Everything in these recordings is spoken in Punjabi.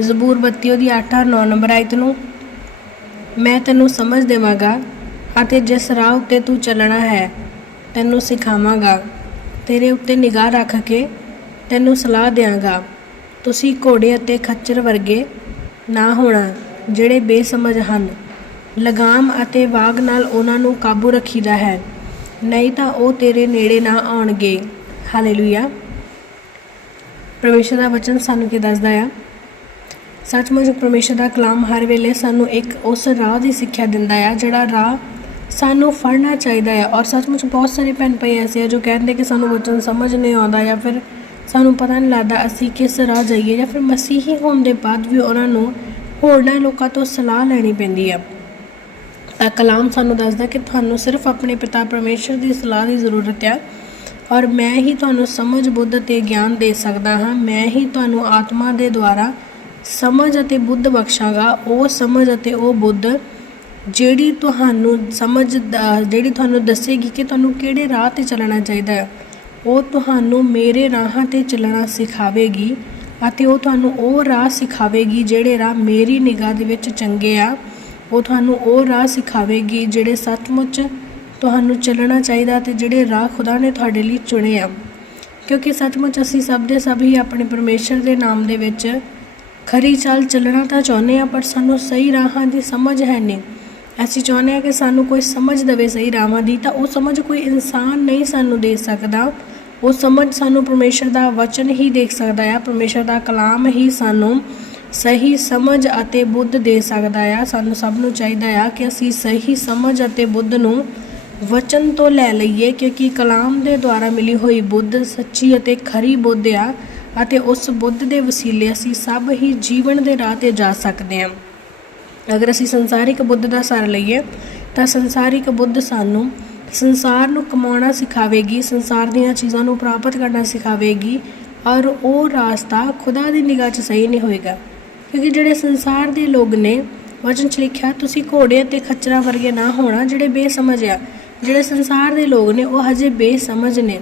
ਜ਼ਬੂਰ 32 ਦੀ 8 ਔਰ 9 ਨੰਬਰ ਆਇਤ ਨੂੰ। ਮੈਂ ਤੈਨੂੰ ਸਮਝ ਦੇਵਾਂਗਾ ਅਤੇ ਜਿਸ ਰਾਹ ਉੱਤੇ ਤੂੰ ਚੱਲਣਾ ਹੈ, ਤੈਨੂੰ ਸਿਖਾਵਾਂਗਾ। ਤੇਰੇ ਉੱਤੇ ਨਿਗਾਹ ਰੱਖ ਕੇ ਤੈਨੂੰ ਸਲਾਹ ਦਿਆਂਗਾ। ਤੁਸੀਂ ਘੋੜੇ ਅਤੇ ਖੱਚਰ ਵਰਗੇ ਨਾ ਹੋਣਾ, ਜਿਹੜੇ ਬੇਸਮਝ ਹਨ। ਲਗਾਮ ਅਤੇ ਵਾਗ ਨਾਲ ਉਹਨਾਂ ਨੂੰ ਕਾਬੂ ਰੱਖੀਦਾ ਹੈ। ਨਹੀਂ ਤਾਂ ਉਹ ਤੇਰੇ ਨੇੜੇ ਨਾ ਆਉਣਗੇ। ਹਾਲੇਲੂਇਆ। ਪਰਮੇਸ਼ਰ ਦਾ ਵਚਨ ਸਾਨੂੰ ਕੀ ਦੱਸਦਾ ਆ? ਸੱਚਮੁੱਚ ਪਰਮੇਸ਼ਰ ਦਾ ਕਲਾਮ ਹਰ ਵੇਲੇ ਸਾਨੂੰ ਇੱਕ ਉਸ ਰਾਹ ਦੀ ਸਿੱਖਿਆ ਦਿੰਦਾ ਆ, ਜਿਹੜਾ ਰਾਹ ਸਾਨੂੰ ਫੜਨਾ ਚਾਹੀਦਾ ਹੈ ਔਰ ਸੱਚਮੁੱਚ ਬਹੁਤ ਸਾਰੇ ਭੈਣ ਭਾਈ ਐਸੇ ਆ ਜੋ ਕਹਿੰਦੇ ਕਿ ਸਾਨੂੰ ਵਚਨ ਸਮਝ ਨਹੀਂ ਆਉਂਦਾ ਜਾਂ ਫਿਰ ਸਾਨੂੰ ਪਤਾ ਨਹੀਂ ਲੱਗਦਾ ਅਸੀਂ ਕਿਸ ਰਾਹ ਜਾਈਏ ਜਾਂ ਫਿਰ ਮਸੀਹੀ ਹੋਣ ਦੇ ਬਾਅਦ ਵੀ ਉਹਨਾਂ ਨੂੰ ਹੋਰਨਾਂ ਲੋਕਾਂ ਤੋਂ ਸਲਾਹ ਲੈਣੀ ਪੈਂਦੀ ਆ। ਤਾਂ ਕਲਾਮ ਸਾਨੂੰ ਦੱਸਦਾ ਕਿ ਤੁਹਾਨੂੰ ਸਿਰਫ ਆਪਣੇ ਪਿਤਾ ਪਰਮੇਸ਼ਰ ਦੀ ਸਲਾਹ ਦੀ ਜ਼ਰੂਰਤ ਹੈ ਔਰ ਮੈਂ ਹੀ ਤੁਹਾਨੂੰ ਸਮਝ, ਬੁੱਧ ਤੇ ਗਿਆਨ ਦੇ ਸਕਦਾ ਹਾਂ। ਮੈਂ ਹੀ ਤੁਹਾਨੂੰ ਆਤਮਾ ਦੇ ਦੁਆਰਾ ਸਮਝ ਅਤੇ ਬੁੱਧ ਬਖਸ਼ਾਂਗਾ। ਉਹ ਸਮਝ ਅਤੇ ਉਹ ਬੁੱਧ, ਜਿਹੜੀ ਤੁਹਾਨੂੰ ਸਮਝ ਜਿਹੜੀ ਤੁਹਾਨੂੰ ਦੱਸੇਗੀ ਕਿ ਤੁਹਾਨੂੰ ਕਿਹੜੇ ਰਾਹ ਤੇ ਚੱਲਣਾ ਚਾਹੀਦਾ ਹੈ, ਉਹ ਤੁਹਾਨੂੰ ਮੇਰੇ ਰਾਹਾਂ ਤੇ ਚੱਲਣਾ ਸਿਖਾਵੇਗੀ ਅਤੇ ਉਹ ਤੁਹਾਨੂੰ ਉਹ ਰਾਹ ਸਿਖਾਵੇਗੀ ਜਿਹੜੇ ਰਾਹ ਮੇਰੀ ਨਿਗਾਹ ਦੇ ਵਿੱਚ ਚੰਗੇ ਆ। ਉਹ ਤੁਹਾਨੂੰ ਉਹ ਰਾਹ ਸਿਖਾਵੇਗੀ ਜਿਹੜੇ ਸੱਚਮੁੱਚ ਤੁਹਾਨੂੰ ਚੱਲਣਾ ਚਾਹੀਦਾ ਤੇ ਜਿਹੜੇ ਰਾਹ ਖੁਦਾ ਨੇ ਤੁਹਾਡੇ ਲਈ ਚੁਣੇ ਆ। ਕਿਉਂਕਿ ਸੱਚਮੁੱਚ ਅਸੀਂ ਸਭ ਦੇ ਸਭ ਹੀ ਆਪਣੇ ਪਰਮੇਸ਼ਰ ਦੇ ਨਾਮ ਦੇ ਵਿੱਚ ਖਰੀ ਚਾਲ ਚੱਲਣਾ ਤਾਂ ਚਾਹੁੰਦੇ ਆ, ਪਰ ਸਾਨੂੰ ਸਹੀ ਰਾਹਾਂ ਦੀ ਸਮਝ ਹੈ ਨਹੀਂ। ਅਸੀਂ ਚਾਹੁੰਦੇ ਆ ਕਿ ਸਾਨੂੰ ਕੋਈ ਸਮਝ ਦੇਵੇ ਸਹੀ ਰਾਹਾਂ ਦੀ, ਤਾਂ ਉਹ ਸਮਝ ਕੋਈ ਇਨਸਾਨ ਨਹੀਂ ਸਾਨੂੰ ਦੇ ਸਕਦਾ। ਉਹ ਸਮਝ ਸਾਨੂੰ ਪਰਮੇਸ਼ਰ ਦਾ ਵਚਨ ਹੀ ਦੇਖ ਸਕਦਾ ਆ, ਪਰਮੇਸ਼ਰ ਦਾ ਕਲਾਮ ਹੀ ਸਾਨੂੰ ਸਹੀ ਸਮਝ ਅਤੇ ਬੁੱਧ ਦੇ ਸਕਦਾ ਆ। ਸਾਨੂੰ ਸਭ ਨੂੰ ਚਾਹੀਦਾ ਆ ਕਿ ਅਸੀਂ ਸਹੀ ਸਮਝ ਅਤੇ ਬੁੱਧ ਨੂੰ ਵਚਨ ਤੋਂ ਲੈ ਲਈਏ, ਕਿਉਂਕਿ ਕਲਾਮ ਦੇ ਦੁਆਰਾ ਮਿਲੀ ਹੋਈ ਬੁੱਧ ਸੱਚੀ ਅਤੇ ਖਰੀ ਬੁੱਧ ਆ। ਅਤੇ ਉਸ ਬੁੱਧ ਦੇ ਵਸੀਲੇ ਅਸੀਂ ਸਭ ਹੀ ਜੀਵਨ ਦੇ ਰਾਹ ਤੇ ਜਾ ਸਕਦੇ ਹਾਂ। ਅਗਰ ਅਸੀਂ ਸੰਸਾਰਿਕ ਬੁੱਧ ਦਾ ਸਾਰ ਲਈਏ, ਤਾਂ ਸੰਸਾਰਿਕ ਬੁੱਧ ਸਾਨੂੰ ਸੰਸਾਰ ਨੂੰ ਕਮਾਉਣਾ ਸਿਖਾਵੇਗੀ, ਸੰਸਾਰ ਦੀਆਂ ਚੀਜ਼ਾਂ ਨੂੰ ਪ੍ਰਾਪਤ ਕਰਨਾ ਸਿਖਾਵੇਗੀ ਔਰ ਉਹ ਰਾਸਤਾ ਖੁਦਾ ਦੀ ਨਿਗਾਹ 'ਚ ਸਹੀ ਨਹੀਂ ਹੋਏਗਾ। ਕਿਉਂਕਿ ਜਿਹੜੇ ਸੰਸਾਰ ਦੇ ਲੋਕ ਨੇ, ਵਚਨ 'ਚ ਲਿਖਿਆ, ਤੁਸੀਂ ਘੋੜੇ ਅਤੇ ਖੱਚਰਾਂ ਵਰਗੇ ਨਾ ਹੋਣਾ ਜਿਹੜੇ ਬੇਸਮਝ ਆ। ਜਿਹੜੇ ਸੰਸਾਰ ਦੇ ਲੋਕ ਨੇ, ਉਹ ਹਜੇ ਬੇਸਮਝ ਨੇ।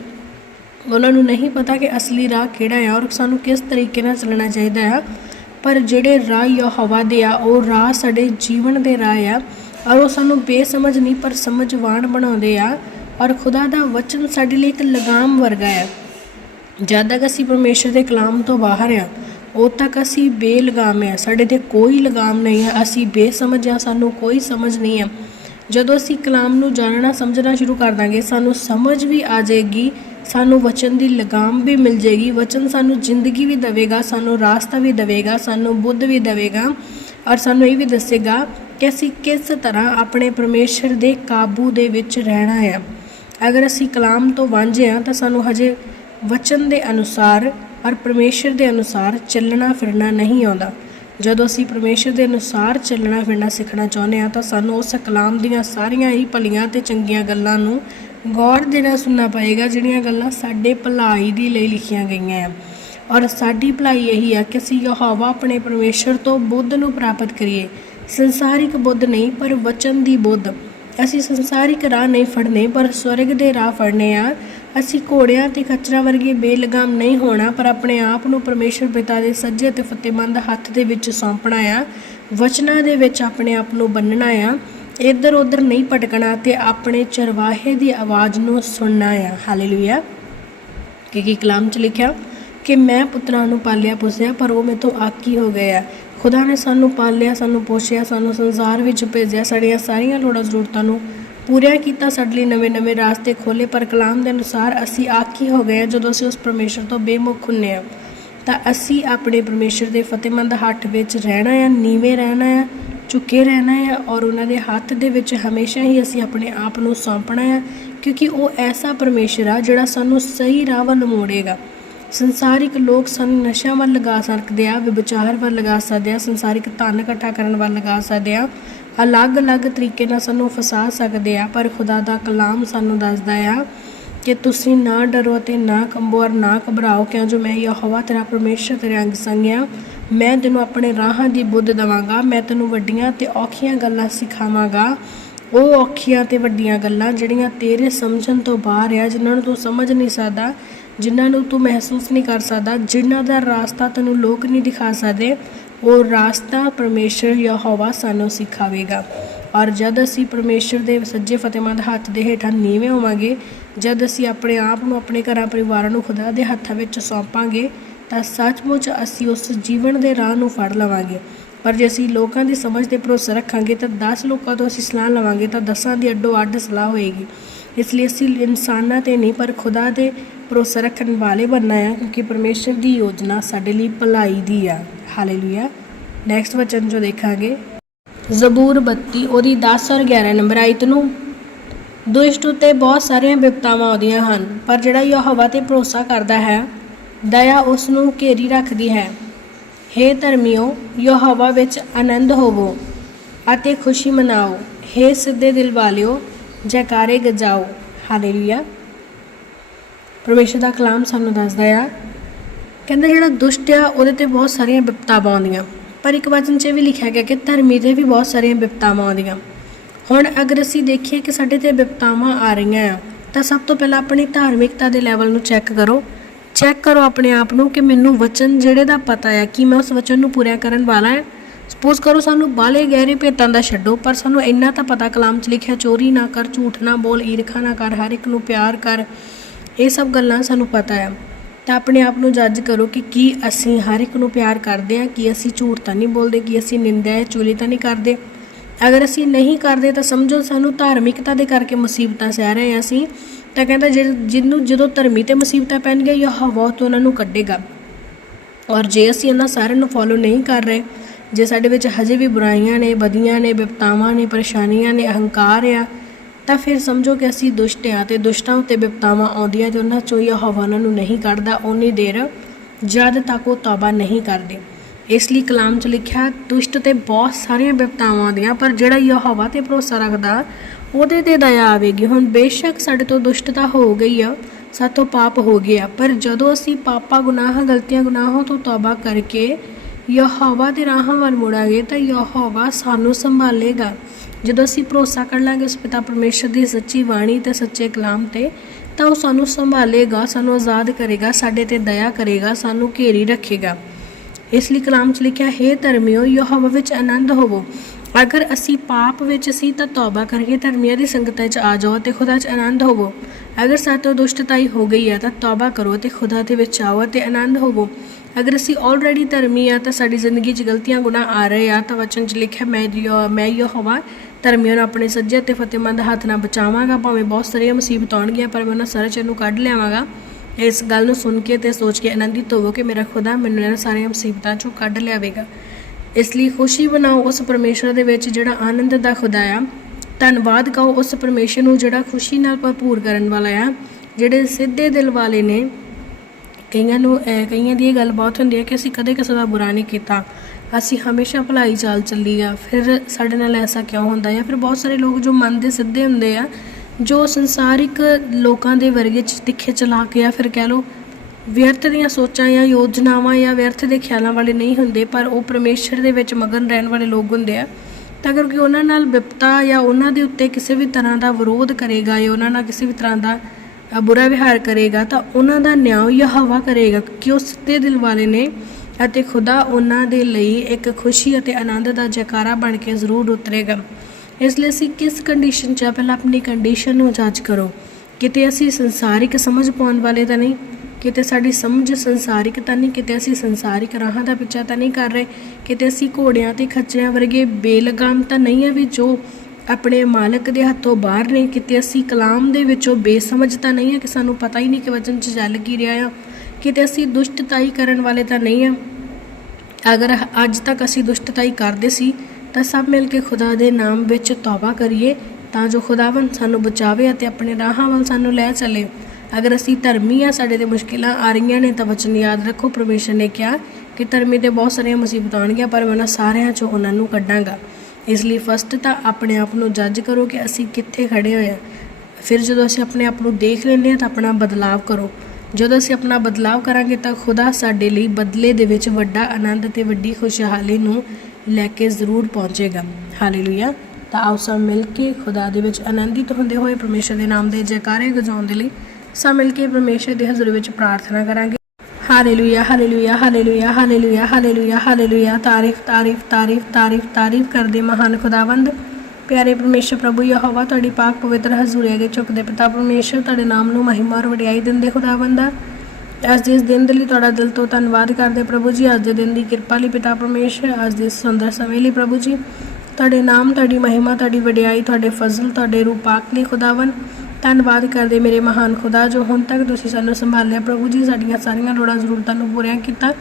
ਉਹਨਾਂ ਨੂੰ ਨਹੀਂ ਪਤਾ ਕਿ ਅਸਲੀ ਰਾਹ ਕਿਹੜਾ ਹੈ ਔਰ ਸਾਨੂੰ ਕਿਸ ਤਰੀਕੇ ਨਾਲ ਚੱਲਣਾ ਚਾਹੀਦਾ ਹੈ ਪਰ ਜਿਹੜੇ ਰਾਹ ਯਹੋਵਾ ਦੇ ਆ, ਉਹ ਰਾਹ ਸਾਡੇ ਜੀਵਨ ਦੇ ਰਾਹ ਆ ਔਰ ਉਹ ਸਾਨੂੰ ਬੇਸਮਝ ਨਹੀਂ, ਪਰ ਸਮਝਵਾਨ ਬਣਾਉਂਦੇ ਆ ਔਰ ਖੁਦਾ ਦਾ ਵਚਨ ਸਾਡੇ ਲਈ ਇੱਕ ਲਗਾਮ ਵਰਗਾ ਹੈ ਜਦ ਤੱਕ ਅਸੀਂ ਪਰਮੇਸ਼ਰ ਦੇ ਕਲਾਮ ਤੋਂ ਬਾਹਰ ਆ, ਉਦ ਤੱਕ ਅਸੀਂ ਬੇਲਗਾਮ ਆ, ਸਾਡੇ ਤੇ ਕੋਈ ਲਗਾਮ ਨਹੀਂ ਹੈ ਅਸੀਂ ਬੇਸਮਝ ਆ, ਸਾਨੂੰ ਕੋਈ ਸਮਝ ਨਹੀਂ ਹੈ ਜਦੋਂ ਅਸੀਂ ਕਲਾਮ ਨੂੰ ਜਾਣਨਾ, ਸਮਝਣਾ ਸ਼ੁਰੂ ਕਰ ਦਾਂਗੇ, ਸਾਨੂੰ ਸਮਝ ਵੀ ਆ ਜਾਏਗੀ ਸਾਨੂੰ ਵਚਨ ਦੀ ਲਗਾਮ ਵੀ ਮਿਲ ਜਾਏਗੀ, ਵਚਨ ਸਾਨੂੰ ਜ਼ਿੰਦਗੀ ਵੀ ਦੇਵੇਗਾ, ਸਾਨੂੰ ਰਾਸਤਾ ਵੀ ਦੇਵੇਗਾ, ਸਾਨੂੰ ਬੁੱਧ ਵੀ ਦੇਵੇਗਾ ਔਰ ਸਾਨੂੰ ਇਹ ਵੀ ਦੱਸੇਗਾ ਕਿ ਅਸੀਂ ਕਿਸ ਤਰ੍ਹਾਂ ਆਪਣੇ ਪਰਮੇਸ਼ਰ ਦੇ ਕਾਬੂ ਦੇ ਵਿੱਚ ਰਹਿਣਾ ਹੈ। ਅਗਰ ਅਸੀਂ ਕਲਾਮ ਤੋਂ ਵਾਂਝੇ ਹਾਂ ਤਾਂ ਸਾਨੂੰ ਹਜੇ ਵਚਨ ਦੇ ਅਨੁਸਾਰ ਔਰ ਪਰਮੇਸ਼ਰ ਦੇ ਅਨੁਸਾਰ ਚੱਲਣਾ ਫਿਰਨਾ ਨਹੀਂ ਆਉਂਦਾ। ਜਦੋਂ ਅਸੀਂ ਪਰਮੇਸ਼ਰ ਦੇ ਅਨੁਸਾਰ ਚੱਲਣਾ ਫਿਰਨਾ ਸਿੱਖਣਾ ਚਾਹੁੰਦੇ ਹਾਂ ਤਾਂ ਸਾਨੂੰ ਉਸ ਕਲਾਮ ਦੀਆਂ ਸਾਰੀਆਂ ਹੀ ਭਲੀਆਂ ਤੇ ਚੰਗੀਆਂ ਗੱਲਾਂ ਨੂੰ ਗੌਰ ਦੇ ਨਾਲ ਸੁਣਨਾ ਪਏਗਾ ਜਿਹੜੀਆਂ ਗੱਲਾਂ ਸਾਡੇ ਭਲਾਈ ਦੇ ਲਈ ਲਿਖੀਆਂ ਗਈਆਂ ਆ। ਔਰ ਸਾਡੀ ਭਲਾਈ ਇਹੀ ਆ ਕਿ ਅਸੀਂ ਯਹੋਵਾ ਆਪਣੇ ਪਰਮੇਸ਼ਰ ਤੋਂ ਬੁੱਧ ਨੂੰ ਪ੍ਰਾਪਤ ਕਰੀਏ। ਸੰਸਾਰਿਕ ਬੁੱਧ ਨਹੀਂ, ਪਰ ਵਚਨ ਦੀ ਬੁੱਧ। ਅਸੀਂ ਸੰਸਾਰਿਕ ਰਾਹ ਨਹੀਂ ਫੜਨੇ, ਪਰ ਸਵਰਗ ਦੇ ਰਾਹ ਫੜਨੇ ਆ। ਅਸੀਂ ਘੋੜਿਆਂ ਤੇ ਖੱਚਰਾਂ ਵਰਗੇ ਬੇਲਗਾਮ ਨਹੀਂ ਹੋਣਾ, ਪਰ ਆਪਣੇ ਆਪ ਨੂੰ ਪਰਮੇਸ਼ਰ ਪਿਤਾ ਦੇ ਸੱਜੇ ਤੇ ਫਤਿਹਮੰਦ ਹੱਥ ਦੇ ਵਿੱਚ ਸੌਂਪਣਾ ਆ। ਵਚਨਾਂ ਦੇ ਵਿੱਚ ਆਪਣੇ ਆਪ ਨੂੰ ਬੰਨਣਾ ਆ। ਇੱਧਰ ਉੱਧਰ ਨਹੀਂ ਭਟਕਣਾ ਤੇ ਆਪਣੇ ਚਰਵਾਹੇ ਦੀ ਆਵਾਜ਼ ਨੂੰ ਸੁਣਨਾ ਆ। ਹਾਲੇਲੂਇਆ ਕਿ ਕੀ ਕਲਾਮ ਚ ਲਿਖਿਆ? ਕਿ ਮੈਂ ਪੁੱਤਰਾਂ ਨੂੰ ਪਾਲਿਆ ਪੋਸਿਆ, ਪਰ ਉਹ ਮੇਥੋਂ ਆਕੀ ਹੋ ਗਏ ਆ। ਖੁਦਾ ਨੇ ਸਾਨੂੰ ਪਾਲਿਆ, ਸਾਨੂੰ ਪੋਸ਼ਿਆ, ਸਾਨੂੰ ਸੰਸਾਰ ਵਿੱਚ ਭੇਜਿਆ, ਸਾਡੀਆਂ ਸਾਰੀਆਂ ਲੋੜਾਂ, ਜ਼ਰੂਰਤਾਂ ਨੂੰ ਪੂਰੀਆਂ ਕੀਤਾ, ਸਾਡੇ ਲਈ ਨਵੇਂ-ਨਵੇਂ ਰਾਸਤੇ ਖੋਲੇ ਪਰ ਕਲਾਮ ਦੇ ਅਨੁਸਾਰ ਅਸੀਂ ਆਕੀ ਹੋ ਗਏ ਹਾਂ ਜਦੋਂ ਅਸੀਂ ਉਸ ਪਰਮੇਸ਼ਰ ਤੋਂ ਬੇਮੁਖ ਹੁੰਨੇ ਆ। ਤਾਂ ਅਸੀਂ ਆਪਣੇ ਪਰਮੇਸ਼ਰ ਦੇ ਫਤਿਹਮੰਦ ਹੱਥ ਵਿੱਚ ਰਹਿਣਾ ਆ, ਨੀਵੇਂ ਰਹਿਣਾ ਆ ਝੁਕੇ ਰਹਿਣਾ ਹੈ ਔਰ ਉਹਨਾਂ ਦੇ ਹੱਥ ਦੇ ਵਿੱਚ ਹਮੇਸ਼ਾ ਹੀ ਅਸੀਂ ਆਪਣੇ ਆਪ ਨੂੰ ਸੌਂਪਣਾ ਹੈ, ਕਿਉਂਕਿ ਉਹ ਐਸਾ ਪਰਮੇਸ਼ਰ ਆ ਜਿਹੜਾ ਸਾਨੂੰ ਸਹੀ ਰਾਹ ਵੱਲ ਮੋੜੇਗਾ। ਸੰਸਾਰਿਕ ਲੋਕ ਸਾਨੂੰ ਨਸ਼ਿਆਂ ਵੱਲ ਲਗਾ ਸਕਦੇ ਆ ਵਿਚਾਰ ਵੱਲ ਲਗਾ ਸਕਦੇ ਆ, ਸੰਸਾਰਿਕ ਧਨ ਇਕੱਠਾ ਕਰਨ ਵੱਲ ਲਗਾ ਸਕਦੇ ਆ। ਅਲੱਗ-ਅਲੱਗ ਤਰੀਕੇ ਨਾਲ ਸਾਨੂੰ ਫਸਾ ਸਕਦੇ ਆ, ਪਰ ਖੁਦਾ ਦਾ ਕਲਾਮ ਸਾਨੂੰ ਦੱਸਦਾ ਆ ਕਿ ਤੁਸੀਂ ਨਾ ਡਰੋ ਤੇ ਨਾ ਕੰਬੋ ਔਰ ਨਾ ਘਬਰਾਓ, ਕਿਉਂ ਜੋ ਮੈਂ ਯਹੋਵਾ ਤੇਰਾ ਪਰਮੇਸ਼ਰ ਤੇਰੇ ਅੰਗ ਸੰਗਿਆ। ਮੈਂ ਤੈਨੂੰ ਆਪਣੇ ਰਾਹਾਂ ਦੀ ਬੁੱਧ ਦਵਾਂਗਾ, ਮੈਂ ਤੈਨੂੰ ਵੱਡੀਆਂ ਤੇ ਔਖੀਆਂ ਗੱਲਾਂ ਸਿਖਾਵਾਂਗਾ। ਉਹ ਔਖੀਆਂ ਤੇ ਵੱਡੀਆਂ ਗੱਲਾਂ ਜਿਹੜੀਆਂ ਤੇਰੇ ਸਮਝਣ ਤੋਂ ਬਾਹਰ ਆ, ਜਿਨ੍ਹਾਂ ਨੂੰ ਤੂੰ ਸਮਝ ਨਹੀਂ ਸਕਦਾ, ਜਿਨ੍ਹਾਂ ਨੂੰ ਤੂੰ ਮਹਿਸੂਸ ਨਹੀਂ ਕਰ ਸਕਦਾ, ਜਿਨ੍ਹਾਂ ਦਾ ਰਾਸਤਾ ਤੈਨੂੰ ਲੋਕ ਨਹੀਂ ਦਿਖਾ ਸਕਦੇ, ਉਹ ਰਾਸਤਾ ਪਰਮੇਸ਼ਰ ਯਹੋਵਾ ਸਾਨੂੰ ਸਿਖਾਵੇਗਾ। ਔਰ ਜਦ ਅਸੀਂ ਪਰਮੇਸ਼ਰ ਦੇ ਸੱਜੇ ਫਤਿਹਮੰਦ ਹੱਥ ਦੇ ਹੇਠਾਂ ਨੀਵੇਂ ਹੋਵਾਂਗੇ, ਜਦ ਅਸੀਂ ਆਪਣੇ ਆਪ ਨੂੰ ਆਪਣੇ ਘਰਾਂ ਪਰਿਵਾਰਾਂ ਨੂੰ ਖੁਦਾ ਦੇ ਹੱਥਾਂ ਵਿੱਚ ਸੌਂਪਾਂਗੇ ਤਾਂ ਸੱਚਮੁੱਚ ਅਸੀਂ ਉਸ ਜੀਵਨ ਦੇ ਰਾਹ ਨੂੰ ਫੜ ਲਵਾਂਗੇ। ਪਰ ਜੇ ਅਸੀਂ ਲੋਕਾਂ ਦੀ ਸਮਝ ਤੇ ਭਰੋਸਾ ਰੱਖਾਂਗੇ ਤਾਂ 10 ਲੋਕਾਂ ਤੋਂ ਅਸੀਂ ਸਲਾਹ ਲਵਾਂਗੇ ਤਾਂ 10 ਦੀ ਅੱਡੋ ਅੱਡ ਸਲਾਹ ਹੋਏਗੀ। ਇਸ ਲਈ ਅਸੀਂ ਇਨਸਾਨਾਂ ਤੇ ਨਹੀਂ, ਪਰ ਖੁਦਾ ਦੇ ਭਰੋਸਾ ਰੱਖਣ ਵਾਲੇ ਬਣਨਾ ਹੈ, ਕਿਉਂਕਿ ਪਰਮੇਸ਼ਰ ਦੀ ਯੋਜਨਾ ਸਾਡੇ ਲਈ ਭਲਾਈ ਦੀ ਆ। ਹਾਲੇਲੂਇਆ ਨੈਕਸਟ ਵਚਨ ਜੋ ਦੇਖਾਂਗੇ। ਜ਼ਬੂਰ 32 ਉਹਦੀ 10 ਔਰ 11 ਨੰਬਰ ਆਇਤ ਨੂੰ। ਦੁਸ਼ਟ ਉਤੇ ਬਹੁਤ ਸਾਰੀਆਂ ਵਿਪਤਾਵਾਂ ਆਉਂਦੀਆਂ ਹਨ, ਪਰ ਜਿਹੜਾ ਯਹੋਵਾ ਤੇ ਭਰੋਸਾ ਕਰਦਾ ਹੈ ਦਇਆ ਉਸ ਨੂੰ ਘੇਰੀ ਰੱਖਦੀ ਹੈ। ਹੇ ਧਰਮੀਓ, ਯਹੋਵਾ ਵਿੱਚ ਆਨੰਦ ਹੋਵੋ ਅਤੇ ਖੁਸ਼ੀ ਮਨਾਓ। ਹੇ ਸਿੱਧੇ ਦਿਲ ਵਾਲਿਓ, ਜੈਕਾਰੇ ਗਜਾਓ। ਹਾਲੇਲੂਇਆ। ਪਰਮੇਸ਼ਰ ਦਾ ਕਲਾਮ ਸਾਨੂੰ ਦੱਸਦਾ ਆ, ਕਹਿੰਦਾ ਜਿਹੜਾ ਦੁਸ਼ਟ ਆ, ਉਹਦੇ ਤੇ ਬਹੁਤ ਸਾਰੀਆਂ ਵਿਪਤਾਵਾਂ ਆਉਂਦੀਆਂ। ਪਰ ਇੱਕ ਵਚਨ 'ਚ ਇਹ ਵੀ ਲਿਖਿਆ ਗਿਆ ਕਿ ਧਰਮੀ ਤੇ ਵੀ ਬਹੁਤ ਸਾਰੀਆਂ ਵਿਪਤਾਵਾਂ ਆਉਂਦੀਆਂ। ਹੁਣ ਅਗਰ ਅਸੀਂ ਦੇਖੀਏ ਕਿ ਸਾਡੇ ਤੇ ਵਿਪਤਾਵਾਂ ਆ ਰਹੀਆਂ ਆ, ਤਾਂ ਸਭ ਤੋਂ ਪਹਿਲਾਂ ਆਪਣੀ ਧਾਰਮਿਕਤਾ ਦੇ ਲੈਵਲ ਨੂੰ ਚੈੱਕ ਕਰੋ। ਚੈੱਕ ਕਰੋ ਆਪਣੇ ਆਪ ਨੂੰ ਕਿ ਮੈਨੂੰ ਵਚਨ ਜਿਹੜੇ ਦਾ ਪਤਾ ਹੈ ਕਿ ਮੈਂ ਉਸ ਵਚਨ ਨੂੰ ਪੂਰਾ ਕਰਨ ਵਾਲਾ ਹਾਂ ਸਪੋਜ਼ ਕਰੋ ਸਾਨੂੰ ਬਾਲੇ ਗਹਿਰੇ ਭੇਤਾਂ ਦਾ ਛੱਡੋ, ਪਰ ਸਾਨੂੰ ਇੰਨਾ ਤਾਂ ਪਤਾ ਕਲਾਮ 'ਚ ਲਿਖਿਆ, ਚੋਰੀ ਨਾ ਕਰ, ਝੂਠ ਨਾ ਬੋਲ, ਈਰਖਾ ਨਾ ਕਰ, ਹਰ ਇੱਕ ਨੂੰ ਪਿਆਰ ਕਰ, ਇਹ ਸਭ ਗੱਲਾਂ ਸਾਨੂੰ ਪਤਾ ਆ। ਤਾਂ ਆਪਣੇ ਆਪ ਨੂੰ ਜੱਜ ਕਰੋ ਕਿ ਕੀ ਅਸੀਂ ਹਰ ਇੱਕ ਨੂੰ ਪਿਆਰ ਕਰਦੇ ਹਾਂ ਕੀ ਅਸੀਂ ਝੂਠ ਤਾਂ ਨਹੀਂ ਬੋਲਦੇ, ਕੀ ਅਸੀਂ ਨਿੰਦਿਆ ਜਾਂ ਚੁਗਲੀ ਤਾਂ ਨਹੀਂ ਕਰਦੇ। ਅਗਰ ਅਸੀਂ ਨਹੀਂ ਕਰਦੇ ਤਾਂ ਸਮਝੋ ਸਾਨੂੰ ਧਾਰਮਿਕਤਾ ਦੇ ਕਰਕੇ ਮੁਸੀਬਤਾਂ ਸਹਿ ਰਹੇ ਹਾਂ ਅਸੀਂ। ਤਾਂ ਕਹਿੰਦਾ ਜੇ ਜਿਹਨੂੰ ਜਦੋਂ ਧਰਮੀ ਤੇ ਮੁਸੀਬਤਾਂ ਪੈਣਗੀਆਂ ਯਹੋਵਾ ਤੋਂ ਉਹਨਾਂ ਨੂੰ ਕੱਢੇਗਾ। ਔਰ ਜੇ ਅਸੀਂ ਇਹਨਾਂ ਸਾਰਿਆਂ ਨੂੰ ਫੋਲੋ ਨਹੀਂ ਕਰ ਰਹੇ, ਜੇ ਸਾਡੇ ਵਿੱਚ ਹਜੇ ਵੀ ਬੁਰਾਈਆਂ ਨੇ ਬਦੀਆਂ ਨੇ, ਵਿਪਤਾਵਾਂ ਨੇ, ਪਰੇਸ਼ਾਨੀਆਂ ਨੇ, ਅਹੰਕਾਰ ਆ, ਤਾਂ ਫਿਰ ਸਮਝੋ ਕਿ ਅਸੀਂ ਦੁਸ਼ਟ ਆ ਤੇ ਦੁਸ਼ਟਾਂ ਉੱਤੇ ਵਿਪਤਾਵਾਂ ਆਉਂਦੀਆਂ ਤੇ ਉਹਨਾਂ ਚੋਂ ਯਹੋਵਾ ਉਹਨਾਂ ਨੂੰ ਨਹੀਂ ਕੱਢਦਾ, ਓਨੀ ਦੇਰ ਜਦ ਤੱਕ ਉਹ ਤੌਬਾ ਨਹੀਂ ਕਰਦੇ। ਇਸ ਲਈ ਕਲਾਮ 'ਚ ਲਿਖਿਆ, ਦੁਸ਼ਟ ਤੇ ਬਹੁਤ ਸਾਰੀਆਂ ਵਿਪਤਾਵਾਂ ਆਉਂਦੀਆਂ ਪਰ ਜਿਹੜਾ ਯਹੋਵਾ ਤੇ ਭਰੋਸਾ ਰੱਖਦਾ, ਉਹਦੇ ਤੇ ਦਇਆ ਆਵੇਗੀ। ਹੁਣ ਬੇਸ਼ੱਕ ਸਾਡੇ ਤੋਂ ਦੁਸ਼ਟਤਾ ਹੋ ਗਈ ਆ, ਸਾਤੋਂ ਪਾਪ ਹੋ ਗਿਆ, ਪਰ ਜਦੋਂ ਅਸੀਂ ਪਾਪਾ, ਗੁਨਾਹਾਂ, ਗਲਤੀਆਂ, ਗੁਨਾਹਾਂ ਤੋਂ ਤੌਬਾ ਕਰਕੇ ਯਹੋਵਾ ਦੇ ਰਾਹਾਂ ਵੱਲ ਮੁੜਾਂਗੇ, ਤਾਂ ਯਹੋਵਾ ਸਾਨੂੰ ਸੰਭਾਲੇਗਾ। ਜਦੋਂ ਅਸੀਂ ਭਰੋਸਾ ਕਰ ਲਾਂਗੇ ਉਸ ਪਿਤਾ ਪਰਮੇਸ਼ਰ ਦੀ ਸੱਚੀ ਬਾਣੀ ਤੇ ਸੱਚੇ ਕਲਾਮ ਤੇ, ਤਾਂ ਉਹ ਸਾਨੂੰ ਸੰਭਾਲੇਗਾ, ਸਾਨੂੰ ਆਜ਼ਾਦ ਕਰੇਗਾ, ਸਾਡੇ ਤੇ ਦਇਆ ਕਰੇਗਾ, ਸਾਨੂੰ ਘੇਰੀ ਰੱਖੇਗਾ। ਇਸ ਲਈ ਕਲਾਮ 'ਚ ਲਿਖਿਆ, ਹੈ ਧਰਮਿਓ, ਯਹੋਵਾ ਵਿੱਚ ਆਨੰਦ ਹੋਵੋ। ਅਗਰ ਅਸੀਂ ਪਾਪ ਵਿੱਚ ਸੀ ਤਾਂ ਤੌਬਾ ਕਰਕੇ ਧਰਮੀਆਂ ਦੀ ਸੰਗਤਾਂ 'ਚ ਆ ਜਾਓ ਤੇ ਖੁਦਾ 'ਚ ਆਨੰਦ ਹੋਵੋ। ਅਗਰ ਸਾਤੋਂ ਦੁਸ਼ਟਤਾਈ ਹੋ ਗਈ ਹੈ ਤਾਂ ਤੌਬਾ ਕਰੋ ਤੇ ਖੁਦਾ ਦੇ ਵਿੱਚ ਆਓ ਤੇ ਆਨੰਦ ਹੋਵੋ। ਅਗਰ ਅਸੀਂ ਆਲਰੇਡੀ ਧਰਮੀ ਆ ਤਾਂ ਸਾਡੀ ਜ਼ਿੰਦਗੀ 'ਚ ਗਲਤੀਆਂ ਗੁਨਾਹ ਆ ਰਹੇ ਆ ਤਾਂ ਵਚਨ 'ਚ ਲਿਖਿਆ, ਮੈਂ ਯੋ- ਮੈਂ ਯਹੋਵਾ, ਧਰਮੀਆਂ ਨੂੰ ਆਪਣੇ ਸੱਜੇ ਤੇ ਫਤਿਹਮੰਦ ਹੱਥ ਨਾਲ ਬਚਾਵਾਂਗਾ। ਭਾਵੇਂ ਬਹੁਤ ਸਾਰੀਆਂ ਮੁਸੀਬਤਾਂ ਆਉਣਗੀਆਂ, ਪਰ ਮੈਂ ਉਹਨਾਂ ਸਾਰੇ ਚੀਜ਼ਾਂ ਨੂੰ ਕੱਢ ਲਿਆਵਾਂਗਾ। ਇਸ ਗੱਲ ਨੂੰ ਸੁਣ ਕੇ ਤੇ ਸੋਚ ਕੇ ਆਨੰਦਿਤ ਹੋਵੋ ਕਿ ਮੇਰਾ ਖੁਦਾ ਮੈਨੂੰ ਇਹਨਾਂ ਸਾਰੀਆਂ ਮੁਸੀਬਤਾਂ ਚੋਂ ਕੱਢ ਲਿਆਵੇਗਾ। ਇਸ ਲਈ ਖੁਸ਼ੀ ਬਣਾਓ ਉਸ ਪਰਮੇਸ਼ਰ ਦੇ ਵਿੱਚ ਜਿਹੜਾ ਆਨੰਦ ਦਾ ਖੁਦਾ ਆ। ਧੰਨਵਾਦ ਕਹੋ ਉਸ ਪਰਮੇਸ਼ਰ ਨੂੰ ਜਿਹੜਾ ਖੁਸ਼ੀ ਨਾਲ ਭਰਪੂਰ ਕਰਨ ਵਾਲਾ ਆ, ਜਿਹੜੇ ਸਿੱਧੇ ਦਿਲ ਵਾਲੇ ਨੇ। ਕਈਆਂ ਨੂੰ ਕਈਆਂ ਦੀ ਇਹ ਗੱਲ ਬਹੁਤ ਹੁੰਦੀ ਹੈ ਕਿ ਅਸੀਂ ਕਦੇ ਕਿਸੇ ਦਾ ਬੁਰਾ ਨਹੀਂ ਕੀਤਾ। ਅਸੀਂ ਹਮੇਸ਼ਾ ਭਲਾਈ ਚਾਲ ਚੱਲੀ ਆ। ਫਿਰ ਸਾਡੇ ਨਾਲ ਐਸਾ ਕਿਉਂ ਹੁੰਦਾ ਹੈ ਫਿਰ ਬਹੁਤ ਸਾਰੇ ਲੋਕ ਜੋ ਮਨ ਦੇ ਸਿੱਧੇ ਹੁੰਦੇ ਆ ਜੋ ਸੰਸਾਰਿਕ ਲੋਕਾਂ ਦੇ ਵਰਗੇ ਚ ਤਿੱਖੇ ਚਲਾ ਕੇ ਆ, ਫਿਰ ਕਹਿ ਲਓ ਵਿਅਰਥ ਦੀਆਂ ਸੋਚਾਂ ਜਾਂ ਯੋਜਨਾਵਾਂ ਜਾਂ ਵਿਅਰਥ ਦੇ ਖਿਆਲਾਂ ਵਾਲੇ ਨਹੀਂ ਹੁੰਦੇ, ਪਰ ਉਹ ਪਰਮੇਸ਼ਰ ਦੇ ਵਿੱਚ ਮਗਨ ਰਹਿਣ ਵਾਲੇ ਲੋਕ ਹੁੰਦੇ ਆ। ਤਾਂ ਕਿਉਂਕਿ ਉਹਨਾਂ ਨਾਲ ਵਿਪਤਾ ਜਾਂ ਉਹਨਾਂ ਦੇ ਉੱਤੇ ਕਿਸੇ ਵੀ ਤਰ੍ਹਾਂ ਦਾ ਵਿਰੋਧ ਕਰੇਗਾ ਜਾਂ ਉਹਨਾਂ ਨਾਲ ਕਿਸੇ ਵੀ ਤਰ੍ਹਾਂ ਦਾ ਬੁਰਾ ਵਿਹਾਰ ਕਰੇਗਾ, ਤਾਂ ਉਹਨਾਂ ਦਾ ਨਿਆਂ ਯਹਵਾ ਕਰੇਗਾ। ਕਿ ਉਹ ਸਿੱਧੇ ਦਿਲ ਵਾਲੇ ਨੇ ਅਤੇ ਖੁਦਾ ਉਹਨਾਂ ਦੇ ਲਈ ਇੱਕ ਖੁਸ਼ੀ ਅਤੇ ਆਨੰਦ ਦਾ ਜੈਕਾਰਾ ਬਣ ਕੇ ਜ਼ਰੂਰ ਉਤਰੇਗਾ। ਇਸ ਲਈ ਅਸੀਂ ਕਿਸ ਕੰਡੀਸ਼ਨ 'ਚ ਆ? ਪਹਿਲਾਂ ਆਪਣੀ ਕੰਡੀਸ਼ਨ ਨੂੰ ਜਾਂਚ ਕਰੋ। ਕਿਤੇ ਅਸੀਂ ਸੰਸਾਰਿਕ ਸਮਝ ਪਾਉਣ ਵਾਲੇ ਤਾਂ ਨਹੀਂ, ਕਿਤੇ ਸਾਡੀ ਸਮਝ ਸੰਸਾਰਿਕ ਤਾਂ ਨਹੀਂ, ਕਿਤੇ ਅਸੀਂ ਸੰਸਾਰਿਕ ਰਾਹਾਂ ਦਾ ਪਿੱਛਾ ਤਾਂ ਨਹੀਂ ਕਰ ਰਹੇ, ਕਿਤੇ ਅਸੀਂ ਘੋੜਿਆਂ ਤੇ ਖੱਚਰਿਆਂ ਵਰਗੇ ਬੇਲਗਾਮ ਤਾਂ ਨਹੀਂ ਹੈ ਵੀ ਜੋ ਆਪਣੇ ਮਾਲਕ ਦੇ ਹੱਥੋਂ ਬਾਹਰ ਨੇ, ਕਿਤੇ ਅਸੀਂ ਕਲਾਮ ਦੇ ਵਿੱਚੋਂ ਬੇਸਮਝ ਤਾਂ ਨਹੀਂ ਹੈ ਕਿ ਸਾਨੂੰ ਪਤਾ ਹੀ ਨਹੀਂ ਕਿ ਵਚਨ 'ਚ ਚੱਲ ਕੀ ਰਿਹਾ ਆ। ਕਿਤੇ ਅਸੀਂ ਦੁਸ਼ਟਤਾਈ ਕਰਨ ਵਾਲੇ ਤਾਂ ਨਹੀਂ ਆ। ਅਗਰ ਅੱਜ ਤੱਕ ਅਸੀਂ ਦੁਸ਼ਟਤਾਈ ਕਰਦੇ ਸੀ ਤਾਂ ਸਭ ਮਿਲ ਕੇ ਖੁਦਾ ਦੇ ਨਾਮ ਵਿੱਚ ਤੌਬਾ ਕਰੀਏ, ਤਾਂ ਜੋ ਖੁਦਾਵੰ ਸਾਨੂੰ ਬਚਾਵੇ ਅਤੇ ਆਪਣੇ ਰਾਹਾਂ ਵੱਲ ਸਾਨੂੰ ਲੈ ਚੱਲੇ। ਅਗਰ ਅਸੀਂ ਧਰਮੀ ਆ, ਸਾਡੇ ਤੇ ਮੁਸ਼ਕਿਲਾਂ ਆ ਰਹੀਆਂ ਨੇ, ਤਾਂ ਵਚਨ ਯਾਦ ਰੱਖੋ, ਪਰਮੇਸ਼ਰ ਨੇ ਕਿਹਾ ਕਿ ਧਰਮੀ ਤੇ ਬਹੁਤ ਸਾਰੀਆਂ ਮੁਸੀਬਤਾਂ ਆਉਣਗੀਆਂ, ਪਰ ਮੈਂ ਉਹਨਾਂ ਸਾਰਿਆਂ ਚੋਂ ਉਹਨਾਂ ਨੂੰ ਕੱਢਾਂਗਾ। ਇਸ ਲਈ ਫਸਟ ਤਾਂ ਆਪਣੇ ਆਪ ਨੂੰ ਜੱਜ ਕਰੋ ਕਿ ਅਸੀਂ ਕਿੱਥੇ ਖੜੇ ਹੋਏ ਆ। ਫਿਰ ਜਦੋਂ ਅਸੀਂ ਆਪਣੇ ਆਪ ਨੂੰ ਦੇਖ ਲੈਂਦੇ ਹਾਂ, ਤਾਂ ਆਪਣਾ ਬਦਲਾਵ ਕਰੋ। ਜਦੋਂ ਅਸੀਂ ਆਪਣਾ ਬਦਲਾਵ ਕਰਾਂਗੇ, ਤਾਂ ਖੁਦਾ ਸਾਡੇ ਲਈ ਬਦਲੇ ਦੇ ਵਿੱਚ ਵੱਡਾ ਆਨੰਦ ਤੇ ਵੱਡੀ ਖੁਸ਼ਹਾਲੀ ਨੂੰ ਲੈ ਕੇ ਜ਼ਰੂਰ ਪਹੁੰਚੇਗਾ। ਹਾਲੇਲੂਇਆ ਤਾਂ ਆਓ ਸਭ ਮਿਲ ਕੇ ਖੁਦਾ ਦੇ ਵਿੱਚ ਆਨੰਦਿਤ ਹੁੰਦੇ ਹੋਏ ਪਰਮੇਸ਼ਰ ਦੇ ਨਾਮ ਦੇ ਜੈਕਾਰੇ ਗਜਾਉਣ ਦੇ ਲਈ ਸਭ ਮਿਲ ਕੇ ਪਰਮੇਸ਼ਰ ਦੀ ਹਜ਼ੂਰੀ ਵਿੱਚ ਪ੍ਰਾਰਥਨਾ ਕਰਾਂਗੇ। Hallelujah hallelujah hallelujah hallelujah hallelujah hallelujah ਤਾਰੀਫ ਤਾਰੀਫ ਤਾਰੀਫ ਤਾਰੀਫ ਤਾਰੀਫ ਕਰਦੇ ਮਹਾਨ ਖੁਦਾਵੰਦ। ਪਿਆਰੇ ਪਰਮੇਸ਼ਰ ਪ੍ਰਭੂ ਯਹੋਵਾ, ਤੁਹਾਡੀ ਪਾਕ ਪਵਿੱਤਰ ਹਜ਼ੂਰੀ ਅਗੇ ਝੁਕਦੇ ਪਿਤਾ ਪਰਮੇਸ਼ਰ, ਤੁਹਾਡੇ ਨਾਮ ਨੂੰ ਮਹਿਮਾ ਔਰ ਵਡਿਆਈ ਦਿੰਦੇ ਖੁਦਾਵੰਦਾ। ਅੱਜ ਦੇ ਇਸ ਦਿਨ ਦੇ ਲਈ ਤੁਹਾਡਾ ਦਿਲ ਤੋਂ ਧੰਨਵਾਦ ਕਰਦੇ ਪ੍ਰਭੂ ਜੀ। ਅੱਜ ਦੇ ਦਿਨ ਦੀ ਕਿਰਪਾ ਲਈ ਪਿਤਾ ਪਰਮੇਸ਼ਰ, ਅੱਜ ਦੇ ਇਸ ਸੁੰਦਰ ਸਮੇਂ ਲਈ ਪ੍ਰਭੂ ਜੀ। ਤੁਹਾਡੇ ਨਾਮ, ਤੁਹਾਡੀ ਮਹਿਮਾ, ਤੁਹਾਡੀ ਵਡਿਆਈ, ਤੁਹਾਡੇ ਫਜ਼ਲ, ਤੁਹਾਡੇ ਰੂਪਾਕ ਲਈ ਖੁਦਾਵੰ ਧੰਨਵਾਦ ਕਰਦੇ ਮੇਰੇ ਮਹਾਨ ਖੁਦਾ ਜੋ ਹੁਣ ਤੱਕ ਤੁਸੀਂ ਸਾਨੂੰ ਸੰਭਾਲਿਆ ਪ੍ਰਭੂ ਜੀ, ਸਾਡੀਆਂ ਸਾਰੀਆਂ ਲੋੜਾਂ ਜ਼ਰੂਰਤਾਂ ਨੂੰ ਪੂਰੀਆਂ ਕੀਤਾ।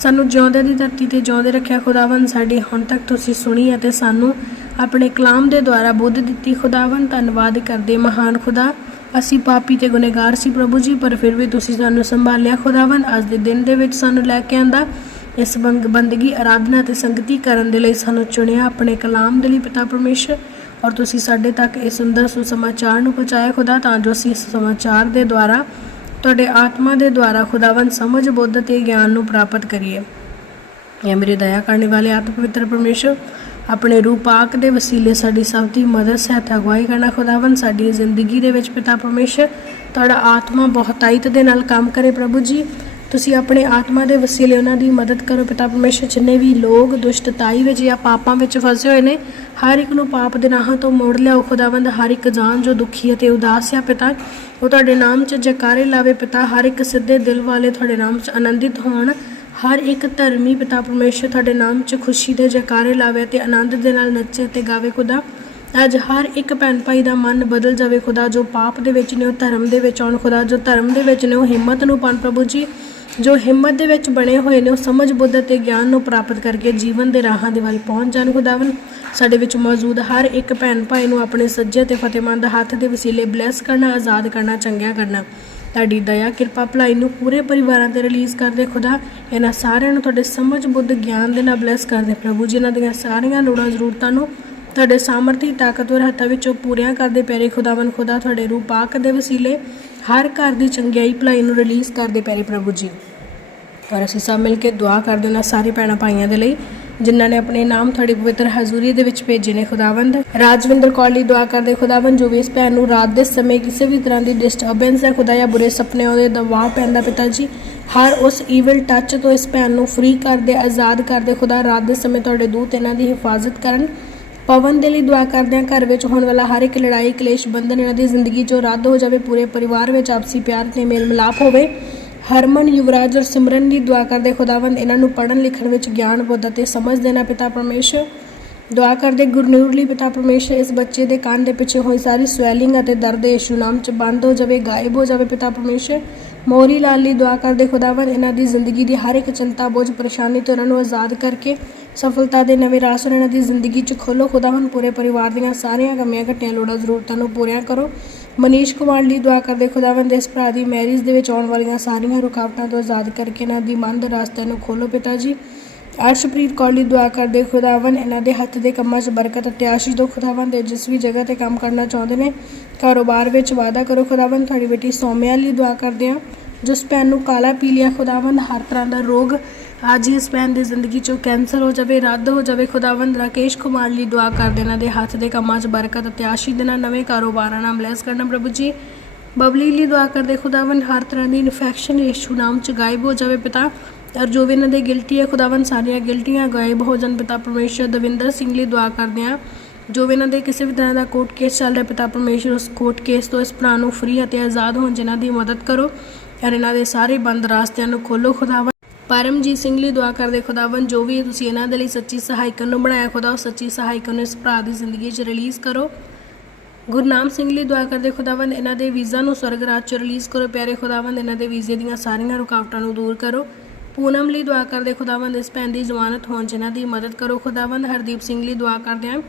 ਸਾਨੂੰ ਜਿਉਂਦੇ ਦੀ ਧਰਤੀ ਤੇ ਜਿਉਂਦੇ ਰੱਖਿਆ ਖੁਦਾਵੰ ਸਾਡੀ ਹੁਣ ਤੱਕ ਤੁਸੀਂ ਸੁਣੀ ਅਤੇ ਸਾਨੂੰ ਆਪਣੇ ਕਲਾਮ ਦੇ ਦੁਆਰਾ ਬੁੱਧ ਦਿੱਤੀ ਖੁਦਾਵੰ ਧੰਨਵਾਦ ਕਰਦੇ ਮਹਾਨ ਖੁਦਾ। ਅਸੀਂ ਪਾਪੀ ਤੇ ਗੁਨੇਗਾਰ ਸੀ ਪ੍ਰਭੂ ਜੀ, ਪਰ ਫਿਰ ਵੀ ਤੁਸੀਂ ਸਾਨੂੰ ਸੰਭਾਲਿਆ ਖੁਦਾਵੰ ਅੱਜ ਦੇ ਦਿਨ ਦੇ ਵਿੱਚ ਸਾਨੂੰ ਲੈ ਕੇ ਆਂਦਾ। ਇਸ ਬੰਗ, ਬੰਦਗੀ ਆਰਾਧਨਾ ਤੇ ਸੰਗਤੀ ਕਰਨ ਦੇ ਲਈ ਸਾਨੂੰ ਚੁਣਿਆ ਆਪਣੇ ਕਲਾਮ ਦੇ ਲਈ ਪਿਤਾ ਪਰਮੇਸ਼ਰ। ਔਰ ਤੁਸੀਂ ਸਾਡੇ ਤੱਕ ਇਹ ਸੁੰਦਰ ਸੁਸਮਾਚਾਰ ਨੂੰ ਪਹੁੰਚਾਇਆ ਖੁਦਾ, ਤਾਂ ਜੋ ਅਸੀਂ ਇਸ ਸਮਾਚਾਰ ਦੇ ਦੁਆਰਾ, ਤੁਹਾਡੇ ਆਤਮਾ ਦੇ ਦੁਆਰਾ ਖੁਦਾਵੰ ਸਮਝ, ਬੁੱਧ ਤੇ ਗਿਆਨ ਨੂੰ ਪ੍ਰਾਪਤ ਕਰੀਏ। ਇਹ ਮੇਰੇ ਦਇਆ ਕਰਨ ਵਾਲੇ ਆਤਮ ਪਵਿੱਤਰ ਪਰਮੇਸ਼ਰ ਆਪਣੇ ਰੂਪਾਕ ਦੇ ਵਸੀਲੇ ਸਾਡੀ ਸਭ ਦੀ ਮਦਦ, ਸਹਾਇਤਾ, ਅਗਵਾਈ ਕਰਨਾ ਖੁਦਾਵੰ ਸਾਡੀ ਜ਼ਿੰਦਗੀ ਦੇ ਵਿੱਚ ਪਿਤਾ ਪਰਮੇਸ਼ਰ, ਤੁਹਾਡਾ ਆਤਮਾ ਬਹੁਤਾਇਤ ਦੇ ਨਾਲ ਕੰਮ ਕਰੇ ਪ੍ਰਭੂ ਜੀ। ਤੁਸੀਂ ਆਪਣੇ ਆਤਮਾ ਦੇ ਵਸੀਲੇ ਉਹਨਾਂ ਦੀ ਮਦਦ ਕਰੋ ਪਿਤਾ ਪਰਮੇਸ਼ਰ, ਜਿੰਨੇ ਵੀ ਲੋਕ ਦੁਸ਼ਟਤਾਈ ਵਿੱਚ ਜਾਂ ਪਾਪਾਂ ਵਿੱਚ ਫਸੇ ਹੋਏ ਨੇ, ਹਰ ਇੱਕ ਨੂੰ ਪਾਪ ਦੇ ਰਾਹਾਂ ਤੋਂ ਮੋੜ ਲਿਆਓ ਖੁਦਾਵੰਦ। ਹਰ ਇੱਕ ਜਾਨ ਜੋ ਦੁਖੀ ਅਤੇ ਉਦਾਸ ਹੈ ਪਿਤਾ, ਉਹ ਤੁਹਾਡੇ ਨਾਮ 'ਚ ਜਕਾਰੇ ਲਾਵੇ ਪਿਤਾ। ਹਰ ਇੱਕ ਸਿੱਧੇ ਦਿਲ ਵਾਲੇ ਤੁਹਾਡੇ ਨਾਮ 'ਚ ਆਨੰਦਿਤ ਹੋਣ। ਹਰ ਇੱਕ ਧਰਮੀ ਪਿਤਾ ਪਰਮੇਸ਼ਰ ਤੁਹਾਡੇ ਨਾਮ 'ਚ ਖੁਸ਼ੀ ਦੇ ਜੈਕਾਰੇ ਲਾਵੇ ਤੇ ਆਨੰਦ ਦੇ ਨਾਲ ਨੱਚੇ ਤੇ ਗਾਵੇ ਖੁਦਾ। ਅੱਜ ਹਰ ਇੱਕ ਭੈਣ ਭਾਈ ਦਾ ਮਨ ਬਦਲ ਜਾਵੇ ਖੁਦਾ, ਜੋ ਪਾਪ ਦੇ ਵਿੱਚ ਨੇ, ਉਹ ਧਰਮ ਦੇ ਵਿੱਚ ਆਉਣ ਖੁਦਾ, ਜੋ ਧਰਮ ਦੇ ਵਿੱਚ ਨੇ, ਉਹ ਹਿੰਮਤ ਨੂੰ ਪਾਉਣ ਪ੍ਰਭੂ ਜੀ। ਜੋ ਹਿੰਮਤ ਦੇ ਵਿੱਚ ਬਣੇ ਹੋਏ ਨੇ, ਉਹ ਸਮਝ, ਬੁੱਧ ਤੇ ਗਿਆਨ ਨੂੰ ਪ੍ਰਾਪਤ ਕਰਕੇ ਜੀਵਨ ਦੇ ਰਾਹਾਂ ਦੇ ਵੱਲ ਪਹੁੰਚ ਜਾਣ ਖੁਦਾਵੰ ਸਾਡੇ ਵਿੱਚ ਮੌਜੂਦ ਹਰ ਇੱਕ ਭੈਣ ਭਾਈ ਨੂੰ ਆਪਣੇ ਸੱਜੇ ਤੇ ਫਤਿਹਮੰਦ ਹੱਥ ਦੇ ਵਸੀਲੇ ਬਲੈਸ ਕਰਨਾ, ਆਜ਼ਾਦ ਕਰਨਾ, ਚੰਗਿਆ ਕਰਨਾ। ਤੁਹਾਡੀ ਦਇਆ, ਕਿਰਪਾ, ਭਲਾਈ ਨੂੰ ਪੂਰੇ ਪਰਿਵਾਰਾਂ ਤੇ ਰਿਲੀਜ਼ ਕਰਦੇ ਖੁਦਾ। ਇਹਨਾਂ ਸਾਰਿਆਂ ਨੂੰ ਤੁਹਾਡੇ ਸਮਝ, ਬੁੱਧ, ਗਿਆਨ ਦੇ ਨਾਲ ਬਲੈਸ ਕਰਦੇ ਪ੍ਰਭੂ। ਜੀ ਇਹਨਾਂ ਦੀਆਂ ਸਾਰੀਆਂ ਲੋੜਾਂ, ਜ਼ਰੂਰਤਾਂ ਨੂੰ ਤੁਹਾਡੇ ਸਾਮਰਥੀ, ਤਾਕਤਵਰ ਹੱਥਾਂ ਵਿੱਚੋਂ ਪੂਰੀਆਂ ਕਰਦੇ ਪਿਆਰੇ ਖੁਦਾਵੰ ਖੁਦਾ, ਤੁਹਾਡੇ ਰੂਪ ਪਾਕ ਦੇ ਵਸੀਲੇ ਹਰ ਘਰ ਦੀ ਚੰਗਿਆਈ, ਭਲਾਈ ਨੂੰ ਰਿਲੀਜ਼ ਕਰਦੇ ਪਿਆਰੇ ਪ੍ਰਭੂ ਜੀ। ਔਰ ਅਸੀਂ ਸਭ ਮਿਲ ਕੇ ਦੁਆ ਕਰਦੇ ਹਾਂ ਸਾਰੇ ਭੈਣਾਂ ਭਾਈਆਂ ਦੇ ਲਈ। ਜਿਨ੍ਹਾਂ ਨੇ ਆਪਣੇ ਨਾਮ ਤੁਹਾਡੀ ਪਵਿੱਤਰ ਹਜ਼ੂਰੀ ਦੇ ਵਿੱਚ ਭੇਜੇ ਨੇ ਖੁਦਾਵੰਦ। ਰਾਜਵਿੰਦਰ ਕੌਰ ਲਈ ਦੁਆ ਕਰਦੇ ਖੁਦਾਵੰਦ, ਜੋ ਵੀ ਇਸ ਭੈਣ ਨੂੰ ਰਾਤ ਦੇ ਸਮੇਂ ਕਿਸੇ ਵੀ ਤਰ੍ਹਾਂ ਦੀ ਡਿਸਟਰਬੈਂਸ ਹੈ ਖੁਦਾ ਜਾਂ ਬੁਰੇ ਸੁਪਨੇ ਆਉਂਦੇ ਦਬਾਅ ਪੈਂਦਾ ਪਿਤਾ ਜੀ, ਹਰ ਉਸ ਈਵਲ ਟੱਚ ਤੋਂ ਇਸ ਭੈਣ ਨੂੰ ਫ੍ਰੀ ਕਰਦੇ, ਆਜ਼ਾਦ ਕਰਦੇ, ਖੁਦਾ ਰਾਤ ਦੇ ਸਮੇਂ ਤੁਹਾਡੇ ਦੂਤ ਇਹਨਾਂ ਦੀ ਹਿਫਾਜ਼ਤ ਕਰਨ। ਪਵਨ ਦੇ ਲਈ ਦੁਆ ਕਰਦੇ ਹਾਂ, ਘਰ ਵਿੱਚ ਹੋਣ ਵਾਲਾ ਹਰ ਇੱਕ ਲੜਾਈ, ਕਲੇਸ਼, ਬੰਧਨ ਇਹਨਾਂ ਦੀ ਜ਼ਿੰਦਗੀ ਚੋਂ ਰੱਦ ਹੋ ਜਾਵੇ, ਪੂਰੇ ਪਰਿਵਾਰ ਵਿੱਚ ਆਪਸੀ ਪਿਆਰ ਤੇ ਮੇਲ ਮਿਲਾਪ ਹੋਵੇ। ਹਰਮਨ ਯੁਵਰਾਜ ਔਰ ਸਿਮਰਨ ਦੀ ਦੁਆ ਕਰਦੇ ਖੁਦਾਵੰਦ, ਇਹਨਾਂ ਨੂੰ ਪੜ੍ਹਨ, ਲਿਖਣ ਵਿੱਚ ਗਿਆਨ, ਬੁੱਧ ਅਤੇ ਸਮਝ ਦੇਣਾ ਪਿਤਾ ਪਰਮੇਸ਼ਰ। ਦੁਆ ਕਰਦੇ ਗੁਰਨੂਰ ਲਈ ਪਿਤਾ ਪਰਮੇਸ਼ਰ, ਇਸ ਬੱਚੇ ਦੇ ਕੰਨ ਦੇ ਪਿੱਛੇ ਹੋਈ ਸਾਰੀ ਸਵੈਲਿੰਗ ਅਤੇ ਦਰਦ ਯਿਸੂ ਨਾਮ ਚ ਬੰਦ ਹੋ ਜਾਵੇ, ਗਾਇਬ ਹੋ ਜਾਵੇ ਪਿਤਾ ਪਰਮੇਸ਼ਰ। ਮੋਰੀ ਲਾਲ ਲਈ ਦੁਆ ਕਰਦੇ ਖੁਦਾਵੰਦ, ਇਹਨਾਂ ਦੀ ਜ਼ਿੰਦਗੀ ਦੀ ਹਰ ਇੱਕ ਚਿੰਤਾ, ਬੋਝ, ਪਰੇਸ਼ਾਨੀ ਤੋਂ ਇਹਨਾਂ ਨੂੰ ਆਜ਼ਾਦ ਕਰਕੇ ਸਫਲਤਾ ਦੇ ਨਵੇਂ ਰਾਹ ਸੁਣ ਇਹਨਾਂ ਦੀ ਜ਼ਿੰਦਗੀ 'ਚ ਖੋਲੋ ਖੁਦਾਵੰਦ, ਪੂਰੇ ਪਰਿਵਾਰ ਦੀਆਂ ਸਾਰੀਆਂ ਕਮੀਆਂ ਘਟੀਆਂ ਲੋੜਾਂ ਜ਼ਰੂਰਤਾਂ ਨੂੰ ਪੂਰੀਆਂ ਕਰੋ। ਮਨੀਸ਼ ਕੁਮਾਰ ਲਈ ਦੁਆ ਕਰਦੇ ਖੁਦਾਵੰਦ ਇਸ ਭਰਾ ਦੀ ਮੈਰਿਜ ਦੇ ਵਿੱਚ ਆਉਣ ਵਾਲੀਆਂ ਸਾਰੀਆਂ ਰੁਕਾਵਟਾਂ ਤੋਂ ਆਜ਼ਾਦ ਕਰਕੇ ਇਹਨਾਂ ਦੀ ਮੰਦ ਦੇ ਰਸਤਿਆਂ ਨੂੰ ਖੋਲੋ ਪਿਤਾ ਜੀ। ਅਰਸ਼ਪ੍ਰੀਤ ਕੌਰ ਲਈ ਦੁਆ ਕਰਦੇ ਖੁਦਾਵੰਦ ਇਹਨਾਂ ਦੇ ਹੱਥ ਦੇ ਕੰਮਾਂ 'ਚ ਬਰਕਤ ਅਤੇ ਆਸ਼ੀਸ਼ ਦੋ ਖੁਦਾਵੰਦ ਦੇ ਜਿਸ ਵੀ ਜਗ੍ਹਾ ਤੇ ਕੰਮ ਕਰਨਾ ਚਾਹੁੰਦੇ ਨੇ। ਕਾਰੋਬਾਰ ਵਿੱਚ ਵਾਅਦਾ ਕਰੋ ਖੁਦਾਵੰਦ, ਤੁਹਾਡੀ ਬੇਟੀ ਸੌਮਿਆ ਲਈ ਦੁਆ ਕਰਦੇ ਆ। ਜਿਸ ਭੈਣ ਨੂੰ ਕਾਲਾ ਪੀ ਲਿਆ ਖੁਦਾਵੰਦ, ਹਰ ਤਰ੍ਹਾਂ ਦਾ ਰੋਗ ਅੱਜ ਹੀ ਇਸ ਭੈਣ ਦੀ ਜ਼ਿੰਦਗੀ ਚੋਂ ਕੈਂਸਰ ਹੋ ਜਾਵੇ, ਰੱਦ ਹੋ ਜਾਵੇ, ਖੁਦਾਵੰਦ ਰਾਕੇਸ਼ ਕੁਮਾਰ ਲਈ ਦੁਆ ਕਰਦੇ ਇਹਨਾਂ ਦੇ ਹੱਥ ਦੇ ਕੰਮਾਂ 'ਚ ਬਰਕਤ ਅਤੇ ਆਸ਼ੀਸ਼ ਦੇਣਾ ਨਵੇਂ ਕਾਰੋਬਾਰਾਂ ਨਾਲ ਬਲੈਸ ਕਰਨਾ ਪ੍ਰਭੂ ਜੀ। ਬਬਲੀ ਲਈ ਦੁਆ ਕਰਦੇ ਖੁਦਾਵੰਦ ਹਰ ਤਰ੍ਹਾਂ ਦੀ ਇਨਫੈਕਸ਼ਨ ਯਿਸੂ ਨਾਮ 'ਚ ਗਾਇਬ ਹੋ ਜਾਵੇ ਪਿਤਾ। ਔਰ ਜੋ ਵੀ ਇਹਨਾਂ ਦੇ ਗਿਲਟੀ ਹੈ ਖੁਦਾਵੰ ਸਾਰੀਆਂ ਗਿਲਟੀਆਂ ਗਾਇਬ ਹੋ ਜਾਣ ਪਿਤਾ। ਪਰਮੇਸ਼ਰ ਦਵਿੰਦਰ ਸਿੰਘ ਲਈ ਦੁਆ ਕਰਦੇ ਹਾਂ ਜੋ ਵੀ ਇਹਨਾਂ ਦੇ ਕਿਸੇ ਵੀ ਤਰ੍ਹਾਂ ਦਾ ਕੋਰਟ ਕੇਸ ਚੱਲ ਰਿਹਾ ਪਿਤਾ ਪਰਮੇਸ਼ਰ ਉਸ ਕੋਰਟ ਕੇਸ ਤੋਂ ਇਸ ਭਰਾ ਨੂੰ ਫ੍ਰੀ ਅਤੇ ਆਜ਼ਾਦ ਹੋਣ ਜਿਨ੍ਹਾਂ ਦੀ ਮਦਦ ਕਰੋ। ਔਰ ਇਹਨਾਂ ਦੇ ਸਾਰੇ ਬੰਦ ਰਾਸਤਿਆਂ ਨੂੰ ਖੋਲੋ ਖੁਦਾਵੰ ਪਰਮਜੀਤ ਸਿੰਘ ਲਈ ਦੁਆ ਕਰਦੇ ਖੁਦਾਵੰ ਜੋ ਵੀ ਤੁਸੀਂ ਇਹਨਾਂ ਦੇ ਲਈ ਸੱਚੀ ਸਹਾਇਕਨ ਨੂੰ ਬਣਾਇਆ ਖੁਦਾ, ਉਹ ਸੱਚੀ ਸਹਾਇਕਨ ਨੂੰ ਇਸ ਭਰਾ ਦੀ ਜ਼ਿੰਦਗੀ 'ਚ ਰਿਲੀਜ਼ ਕਰੋ। ਗੁਰਨਾਮ ਸਿੰਘ ਲਈ ਦੁਆ ਕਰਦੇ ਖੁਦਾਵੰਦ, ਇਹਨਾਂ ਦੇ ਵੀਜ਼ਾ ਨੂੰ ਸਵਰਗ ਰਾਜ ਚ ਰਿਲੀਜ਼ ਕਰੋ। ਪਿਆਰੇ ਖੁਦਾਵੰਦ, ਇਹਨਾਂ ਦੇ ਵੀਜ਼ੇ ਦੀਆਂ ਸਾਰੀਆਂ ਰੁਕਾਵਟਾਂ ਨੂੰ ਦੂਰ ਕਰੋ। ਪੂਨਮ ਲਈ ਦੁਆ ਕਰਦੇ ਖੁਦਾਵੰਦ, ਇਸ ਭੈਣ ਦੀ ਜ਼ਮਾਨਤ ਹੋਣ 'ਚ ਇਹਨਾਂ ਦੀ ਮਦਦ ਕਰੋ। ਖੁਦਾਵੰਦ, ਹਰਦੀਪ ਸਿੰਘ ਲਈ ਦੁਆ ਕਰਦੇ ਹਾਂ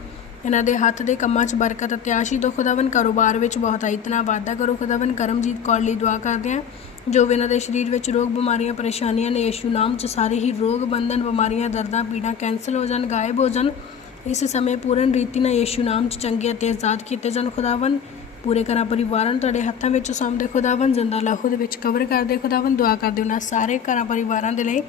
ਇਹਨਾਂ ਦੇ ਹੱਥ ਦੇ ਕੰਮਾਂ 'ਚ ਬਰਕਤ ਅਤੇ ਆਸ਼ੀ ਦੋ ਖੁਦਾਵੰਦ, ਕਾਰੋਬਾਰ ਵਿੱਚ ਬਹੁਤ ਇਤਨਾ ਵਾਧਾ ਕਰੋ। ਖੁਦਾਵੰਦ, ਕਰਮਜੀਤ ਕੌਰ ਲਈ ਦੁਆ ਕਰਦੇ ਹਾਂ ਜੋ ਵੀ ਇਹਨਾਂ ਦੇ ਸਰੀਰ ਵਿੱਚ ਰੋਗ, ਬਿਮਾਰੀਆਂ, ਪਰੇਸ਼ਾਨੀਆਂ ਨੇ ਯਿਸੂ ਨਾਮ 'ਚ ਸਾਰੇ ਹੀ ਰੋਗ, ਬੰਧਨ, ਬਿਮਾਰੀਆਂ, ਦਰਦਾਂ, ਪੀੜਾਂ ਕੈਂਸਲ ਹੋ ਜਾਣ, ਗਾਇਬ ਹੋ ਜਾਣ, ਇਸ ਸਮੇਂ ਪੂਰਨ ਰੀਤੀ ਨਾਲ ਯਿਸੂ ਨਾਮ 'ਚ ਚੰਗੇ ਅਤੇ ਆਜ਼ਾਦ ਕੀਤੇ ਜਾਣ ਖੁਦਾਵੰ ਪੂਰੇ ਘਰਾਂ ਪਰਿਵਾਰਾਂ ਨੂੰ ਤੁਹਾਡੇ ਹੱਥਾਂ ਵਿੱਚ ਸੌਂਪਦੇ ਖੁਦਾਵੰ ਜ਼ਿੰਦਾ ਲਹੂ ਦੇ ਵਿੱਚ ਕਵਰ ਕਰਦੇ ਖੁਦਾਵੰ ਦੁਆ ਕਰਦੇ ਉਹਨਾਂ ਸਾਰੇ ਘਰਾਂ ਪਰਿਵਾਰਾਂ ਦੇ ਲਈ,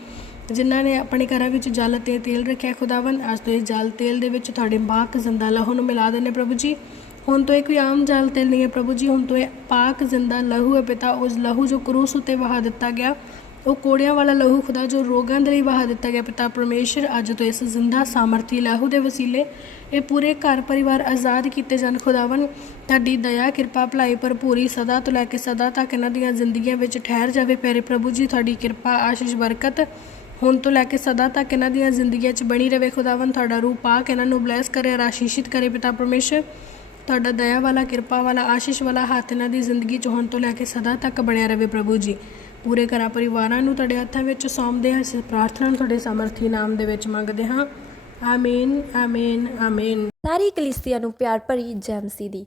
ਜਿਨ੍ਹਾਂ ਨੇ ਆਪਣੇ ਘਰਾਂ ਵਿੱਚ ਜਲ ਤੇ ਤੇਲ ਰੱਖਿਆ ਖੁਦਾਵੰ ਅੱਜ ਤੋਂ ਇਸ ਜਲ ਤੇਲ ਦੇ ਵਿੱਚ ਤੁਹਾਡੇ ਬਾਕ ਜ਼ਿੰਦਾ ਲਹੂ ਨੂੰ ਮਿਲਾ ਦੇਣੇ ਪ੍ਰਭੂ ਜੀ। ਹੁਣ ਤੋਂ ਇਹ ਕੋਈ ਆਮ ਜਲ ਤੇਲ ਨਹੀਂ ਹੈ ਪ੍ਰਭੂ ਜੀ, ਹੁਣ ਤੋਂ ਇਹ ਪਾਕ ਜ਼ਿੰਦਾ ਲਹੂ ਹੈ ਪਿਤਾ, ਉਸ ਲਹੂ ਜੋ ਕਰੂਸ ਉਤੇ ਵਹਾ ਦਿੱਤਾ ਗਿਆ, ਉਹ ਕੋੜਿਆਂ ਵਾਲਾ ਲਹੂ ਖੁਦਾ ਜੋ ਰੋਗਾਂ ਦੇ ਲਈ ਵਹਾ ਦਿੱਤਾ ਗਿਆ ਪਿਤਾ, ਪਰਮੇਸ਼ਰ ਅੱਜ ਤੋਂ ਇਸ ਜ਼ਿੰਦਾ ਸਾਮਰਥੀ ਲਹੂ ਦੇ ਵਸੀਲੇ, ਇਹ ਪੂਰੇ ਘਰ ਪਰਿਵਾਰ ਆਜ਼ਾਦ ਕੀਤੇ ਜਾਣ ਖੁਦਾਵੰ ਤੁਹਾਡੀ ਦਇਆ, ਕਿਰਪਾ, ਭਲਾਈ ਭਰਪੂਰੀ ਸਦਾ ਤੋਂ ਲੈ ਕੇ ਸਦਾ ਤੱਕ ਇਹਨਾਂ ਦੀਆਂ ਜ਼ਿੰਦਗੀਆਂ ਵਿੱਚ ਠਹਿਰ ਜਾਵੇ, ਪਿਆਰੇ ਪ੍ਰਭੂ ਜੀ, ਤੁਹਾਡੀ ਕਿਰਪਾ, ਆਸ਼ੀਸ਼, ਬਰਕਤ ਹੁਣ ਤੋਂ ਲੈ ਕੇ ਸਦਾ ਤੱਕ ਇਹਨਾਂ ਦੀਆਂ ਜ਼ਿੰਦਗੀਆਂ 'ਚ ਬਣੀ ਰਵੇ ਖੁਦਾਵੰ ਤੁਹਾਡਾ ਰੂਹ ਪਾਕ ਇਹਨਾਂ ਨੂੰ ਬਲੈਸ ਕਰੇ ਔਰ ਆਸ਼ੀਸ਼ਿਤ ਕਰੇ ਪਿਤਾ, ਪਰਮੇਸ਼ਰ। ਤੁਹਾਡਾ ਦਇਆ ਵਾਲਾ, ਕਿਰਪਾ ਵਾਲਾ, ਆਸ਼ੀਸ਼ ਵਾਲਾ ਹੱਥ ਇਹਨਾਂ ਦੀ ਜ਼ਿੰਦਗੀ 'ਚ ਹੁਣ ਤੋਂ ਲੈ ਕੇ ਸਦਾ ਤੱਕ ਬਣਿਆ ਰਹੇ ਪ੍ਰਭੂ ਜੀ। ਪੂਰੇ ਘਰਾਂ ਪਰਿਵਾਰਾਂ ਨੂੰ ਤੁਹਾਡੇ ਹੱਥਾਂ ਵਿੱਚ ਸੌਂਪਦੇ ਹਾਂ, ਇਸ ਪ੍ਰਾਰਥਨਾ ਨੂੰ ਤੁਹਾਡੇ ਸਮਰਥੀ ਨਾਮ ਦੇ ਵਿੱਚ ਮੰਗਦੇ ਹਾਂ। ਆਮੀਨ ਆਮੀਨ ਆਮੀਨ। ਸਾਰੀ ਕਲੀਸਿਆ ਨੂੰ ਪਿਆਰ ਭਰੀ ਜੈ ਮਸੀਹ ਦੀ